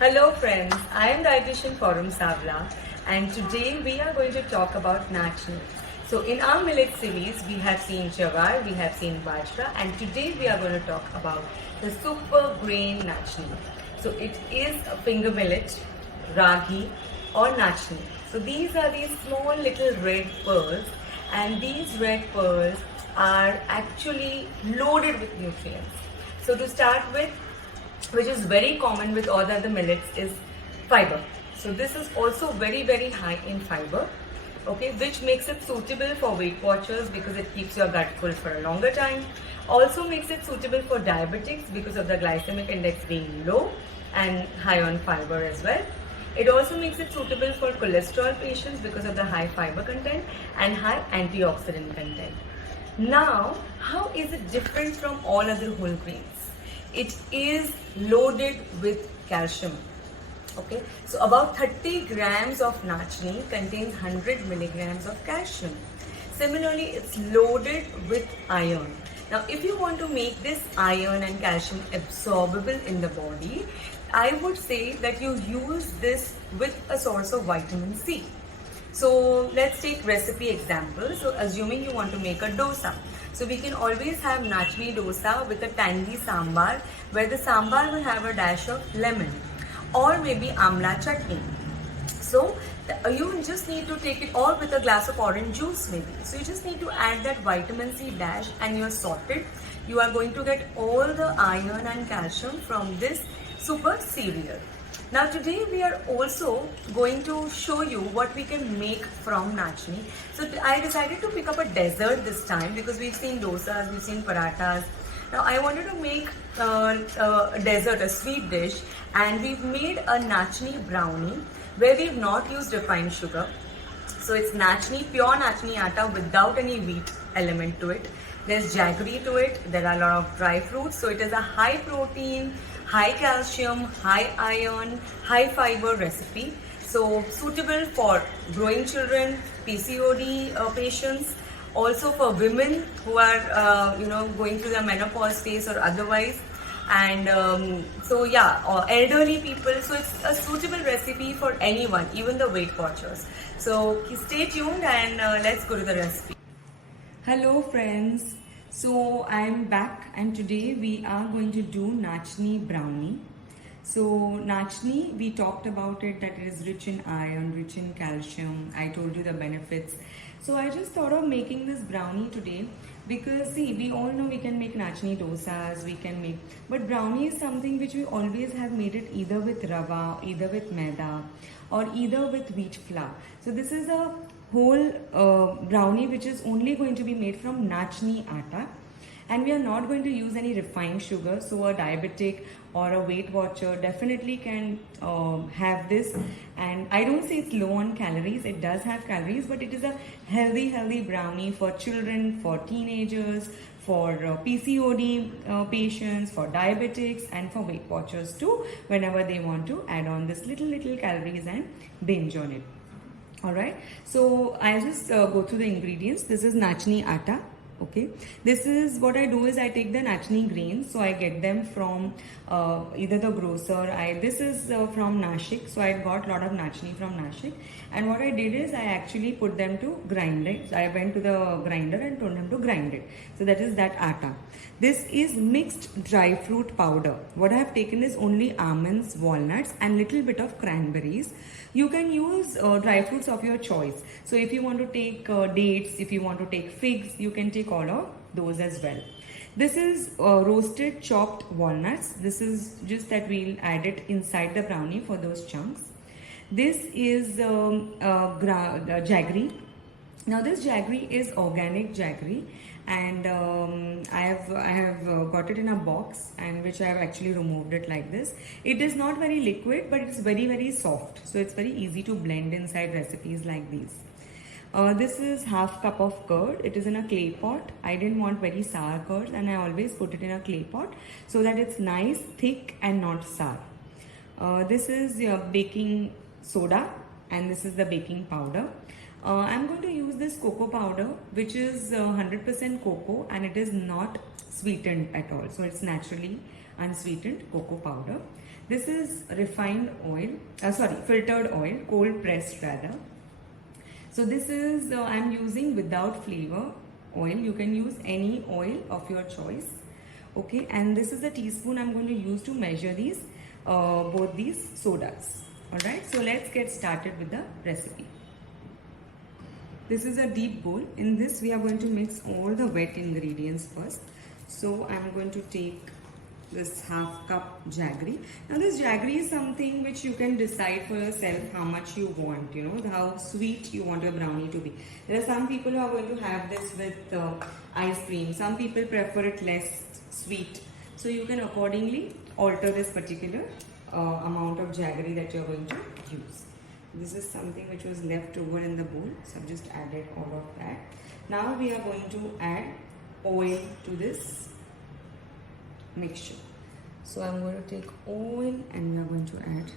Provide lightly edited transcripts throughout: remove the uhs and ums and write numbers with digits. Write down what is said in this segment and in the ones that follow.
Hello friends, I am dietitian Forum Savla and today we are going to talk about Nachni. So in our millet series we have seen Jawar, we have seen Bajra and today we are going to talk about the super grain Nachni. So it is a finger millet, ragi or Nachni. So these are these small little red pearls and these red pearls are actually loaded with nutrients. So to start with, which is very common with all the other millets, is fiber. So this is also very high in fiber, okay, which makes it suitable for Weight Watchers because it keeps your gut full for a longer time. Also makes it suitable for diabetics because of the glycemic index being low and high on fiber as well. It also makes it suitable for cholesterol patients because of the high fiber content and high antioxidant content. Now, how is it different from all other whole grains? It is loaded with calcium. Okay, so about 30 grams of nachni contains 100 milligrams of calcium. Similarly, it's loaded with iron. Now, if you want to make this iron and calcium absorbable in the body, I would say that you use this with a source of vitamin C. So let's take recipe example. So assuming you want to make a dosa. So we can always have nachni dosa with a tangy sambar where the sambar will have a dash of lemon or maybe amla chutney. So you just need to take it all with a glass of orange juice maybe. So you just need to add that vitamin C dash and you're sorted. You are going to get all the iron and calcium from this super cereal. Now today we are also going to show you what we can make from nachni. So I decided to pick up a dessert this time because we've seen dosas, we've seen parathas. Now I wanted to make a dessert, a sweet dish, and we've made a nachni brownie where we've not used refined sugar. So it's nachni, pure nachni atta without any wheat element to it. There's jaggery to it. There are a lot of dry fruits. So it is a high protein, high calcium, high iron, high fiber recipe. So suitable for growing children, PCOD patients, also for women who are going through their menopause phase or otherwise. And or elderly people. So it's a suitable recipe for anyone, even the Weight Watchers. So stay tuned and let's go to the recipe. Hello friends, so I'm back and today we are going to do nachni brownie. So nachni, we talked about it that it is rich in iron, rich in calcium. I told you the benefits. So I just thought of making this brownie today because see, we all know we can make nachni dosas, but brownie is something which we always have made it either with rava, either with maida or either with wheat flour. So this is a whole brownie which is only going to be made from nachni atta, and we are not going to use any refined sugar. So a diabetic or a Weight Watcher definitely can have this, and I don't say it's low on calories. It does have calories, but it is a healthy brownie for children, for teenagers, for PCOD patients, for diabetics, and for Weight Watchers too, whenever they want to add on this little calories and binge on it. Alright, so I'll just go through the ingredients. This is nachni atta. Okay, this is what I do is I take the nachni grains. So I get them from either the grocer. This is from Nashik. So I got a lot of nachni from Nashik. And what I did is I actually put them to grind it. So I went to the grinder and told them to grind it. So that is that atta. This is mixed dry fruit powder. What I have taken is only almonds, walnuts and little bit of cranberries. You can use dry fruits of your choice. So if you want to take dates, if you want to take figs, you can take all of those as well. This is roasted chopped walnuts. This is just that we'll add it inside the brownie for those chunks. This is jaggery. Now this jaggery is organic jaggery, and I have got it in a box, and which I have actually removed it like this. It is not very liquid, but it's very soft, so it's very easy to blend inside recipes like these. This is half cup of curd. It is in a clay pot. I didn't want very sour curd, and I always put it in a clay pot so that it's nice, thick and not sour. This is baking soda, and this is the baking powder. I'm going to use this cocoa powder, which is 100% cocoa, and it is not sweetened at all. So it's naturally unsweetened cocoa powder. This is refined oil, filtered oil, cold pressed rather. So this is, I'm using without flavor oil. You can use any oil of your choice. Okay, and this is the teaspoon I'm going to use to measure these, both these sodas. Alright, so let's get started with the recipe. This is a deep bowl. In this we are going to mix all the wet ingredients first. So I'm going to take this half cup jaggery. Now this jaggery is something which you can decide for yourself how much you want, you know, how sweet you want your brownie to be. There are some people who are going to have this with ice cream. Some people prefer it less sweet. So you can accordingly alter this particular amount of jaggery that you are going to use. This is something which was left over in the bowl, so I've just added all of that. Now we are going to add oil to this mixture. So I'm going to take oil and we are going to add.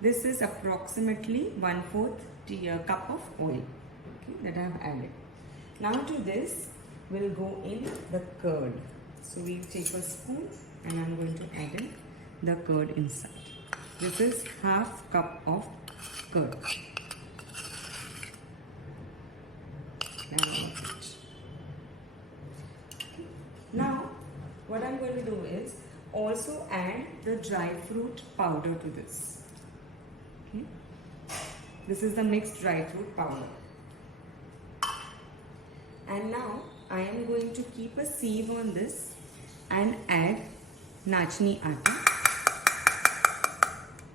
This is approximately 1/4 cup of oil, okay, that I have added. Now to this will go in the curd. So we'll take a spoon and I'm going to add in the curd inside. This is half cup of curd. Now what I'm going to do is also add the dry fruit powder to this. Okay. This is the mixed dry fruit powder. And now I am going to keep a sieve on this and add nachni atta.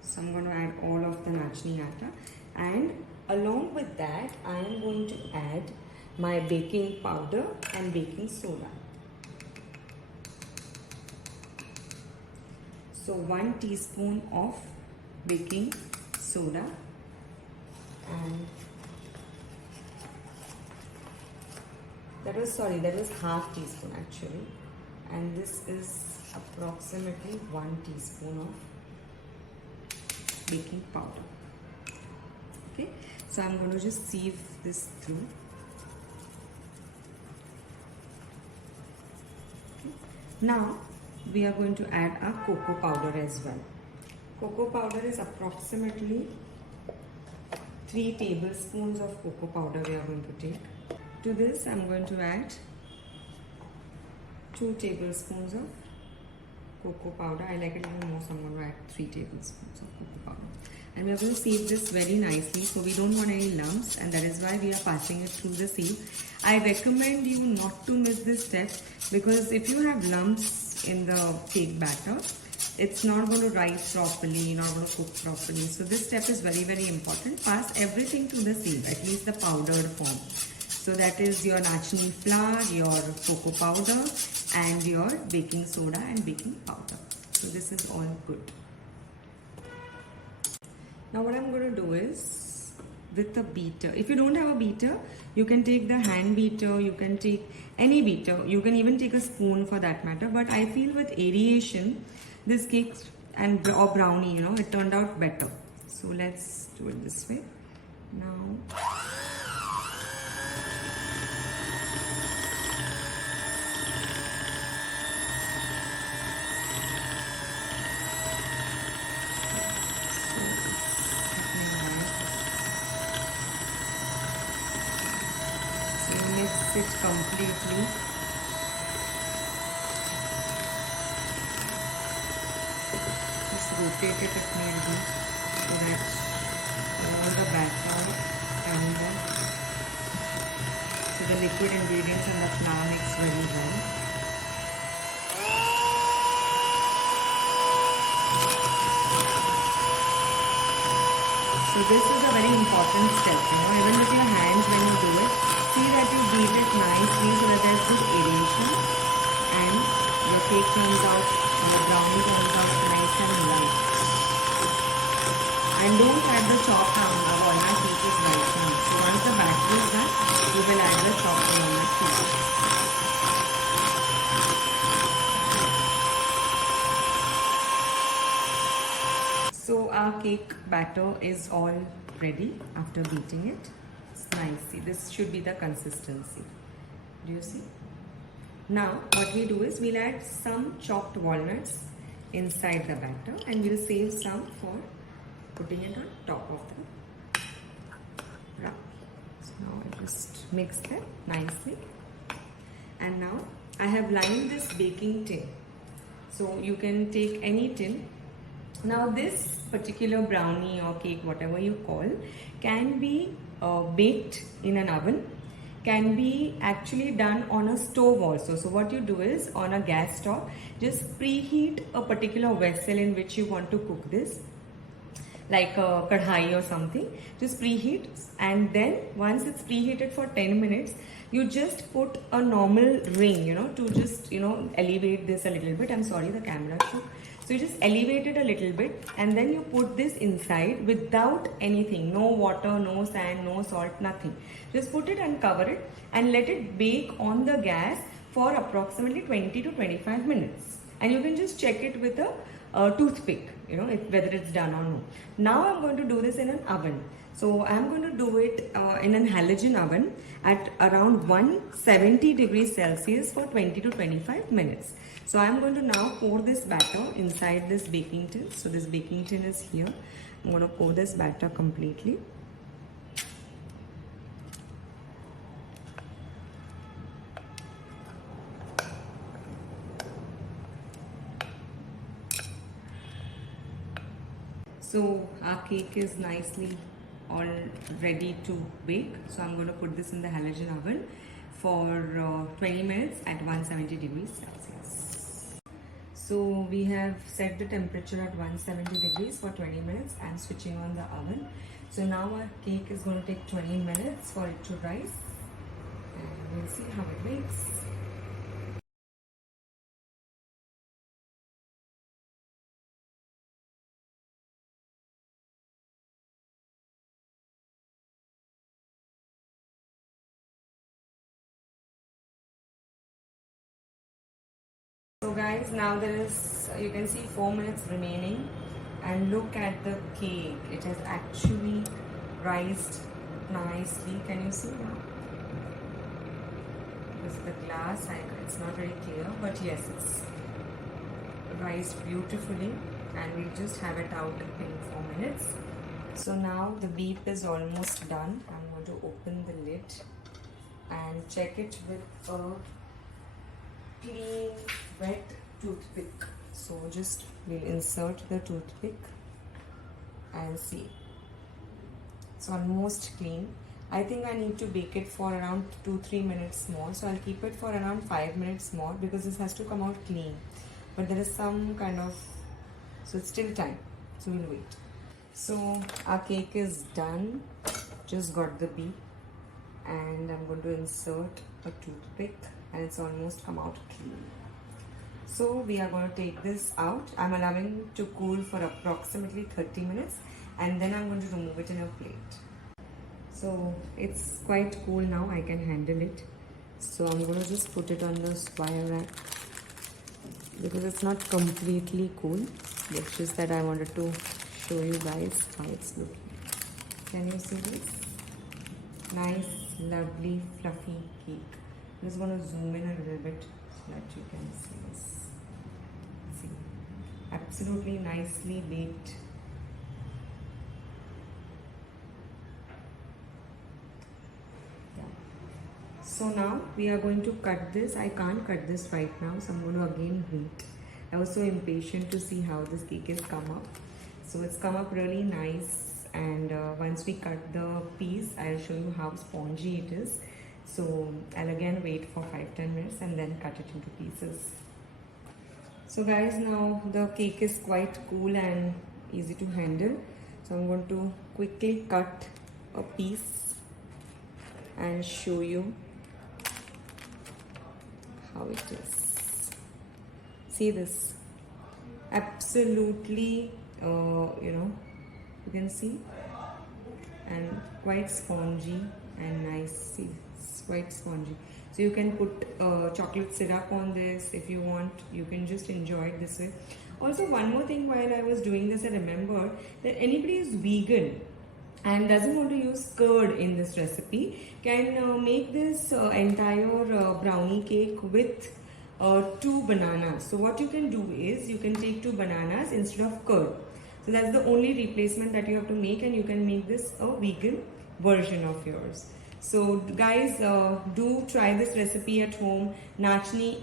So I'm going to add all of the nachni atta, and along with that I am going to add my baking powder and baking soda. So 1 teaspoon of baking soda and that was half teaspoon actually, and this is approximately 1 teaspoon of baking powder. Okay, so I'm going to just sieve this through. Okay. Now we are going to add our cocoa powder as well. Cocoa powder is approximately 3 tablespoons of cocoa powder we are going to take. To this I'm going to add 2 tablespoons of cocoa powder. I like it a little more, so I'm going to add 3 tablespoons of cocoa powder. And we are going to sieve this very nicely, so we don't want any lumps, and that is why we are passing it through the sieve. I recommend you not to miss this step, because if you have lumps in the cake batter, it's not going to rise properly, not going to cook properly. So this step is very, very important. Pass everything to the sieve, at least the powdered form. So that is your nachni flour, your cocoa powder and your baking soda and baking powder. So this is all good. Now what I'm going to do is, with a beater, if you don't have a beater, you can take the hand beater, you can take any beater, you can even take a spoon for that matter. But I feel with aeration, this cake or brownie, you know, it turned out better. So let's do it this way. Now mix it completely. Just rotate it if need be, so that all the batter and the liquid ingredients and the flour mix very well. So this is a very important step, you know, even with your hands when you do it, see that you beat it nicely so that there's good aeration and your cake turns out, your brownie turns out nice and light. And don't add the chopped walnut pieces right now. So once the batter is done, you will add the chopped walnut pieces. So our cake batter is all ready after beating it. It's nice. See, this should be the consistency. Do you see? Now what we do is we'll add some chopped walnuts inside the batter, and we'll save some for putting it on top of the brownie. So now I just mix them nicely, and now I have lined this baking tin. So you can take any tin. Now this particular brownie or cake, whatever you call, can be baked in an oven, can be actually done on a stove also. So what you do is, on a gas stove, just preheat a particular vessel in which you want to cook this, like a kadhai or something. Just preheat, and then once it's preheated for 10 minutes, you just put a normal ring, to just, elevate this a little bit. I'm sorry, the camera shook. So you just elevate it a little bit, and then you put this inside without anything, no water, no sand, no salt, nothing. Just put it and cover it and let it bake on the gas for approximately 20 to 25 minutes. And you can just check it with a toothpick, whether it's done or no. Now I'm going to do this in an oven. So I'm going to do it in an halogen oven at around 170 degrees Celsius for 20 to 25 minutes. So I'm going to now pour this batter inside this baking tin. So this baking tin is here. I'm going to pour this batter completely. So our cake is nicely all ready to bake. So I'm going to put this in the halogen oven for 20 minutes at 170 degrees Celsius. So we have set the temperature at 170 degrees for 20 minutes and switching on the oven. So now our cake is going to take 20 minutes for it to rise, and we'll see how it bakes. So guys, now there is, you can see 4 minutes remaining, and look at the cake. It has actually rised nicely. Can you see now? This is the glass. It's not very clear, but yes, it's rised beautifully, and we'll just have it out in 4 minutes. So now the beep is almost done. I'm going to open the lid and check it with a clean wet toothpick. So just we'll insert the toothpick and see. It's almost clean. I think I need to bake it for around 2-3 minutes more. So I'll keep it for around 5 minutes more, because this has to come out clean. But there is some kind of, so it's still time. So we'll wait. So our cake is done. Just got the beep, and I'm going to insert a toothpick, and it's almost come out clean. So we are going to take this out. I'm allowing to cool for approximately 30 minutes, and then I'm going to remove it in a plate. So it's quite cool now, I can handle it. So I'm going to just put it on this wire rack, because it's not completely cool. It's just that I wanted to show you guys how it's looking. Can you see this? Nice, lovely, fluffy cake. I'm just going to zoom in a little bit so that you can see this. See, absolutely nicely baked. Yeah. So now we are going to cut this. I can't cut this right now, so I'm going to again wait. I was so impatient to see how this cake has come up. So it's come up really nice, and once we cut the piece, I'll show you how spongy it is. So I'll again wait for 5-10 minutes and then cut it into pieces. So guys, now the cake is quite cool and easy to handle. So I'm going to quickly cut a piece and show you how it is. See this? Absolutely, you can see, and quite spongy and nice. See, it's quite spongy. So you can put chocolate syrup on this if you want. You can just enjoy it this way. Also, one more thing, while I was doing this, I remembered that anybody who's vegan and doesn't want to use curd in this recipe can make this entire brownie cake with 2 bananas. So what you can do is you can take 2 bananas instead of curd. So that's the only replacement that you have to make, and you can make this a vegan version of yours. So guys, do try this recipe at home. Nachni,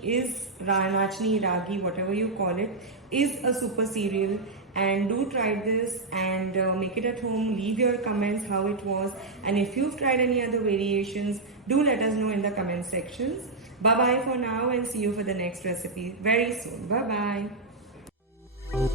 ragi, whatever you call it, is a super cereal, and do try this and make it at home. Leave your comments how it was, and if you've tried any other variations, do let us know in the comment sections. Bye bye for now, and see you for the next recipe very soon. Bye bye.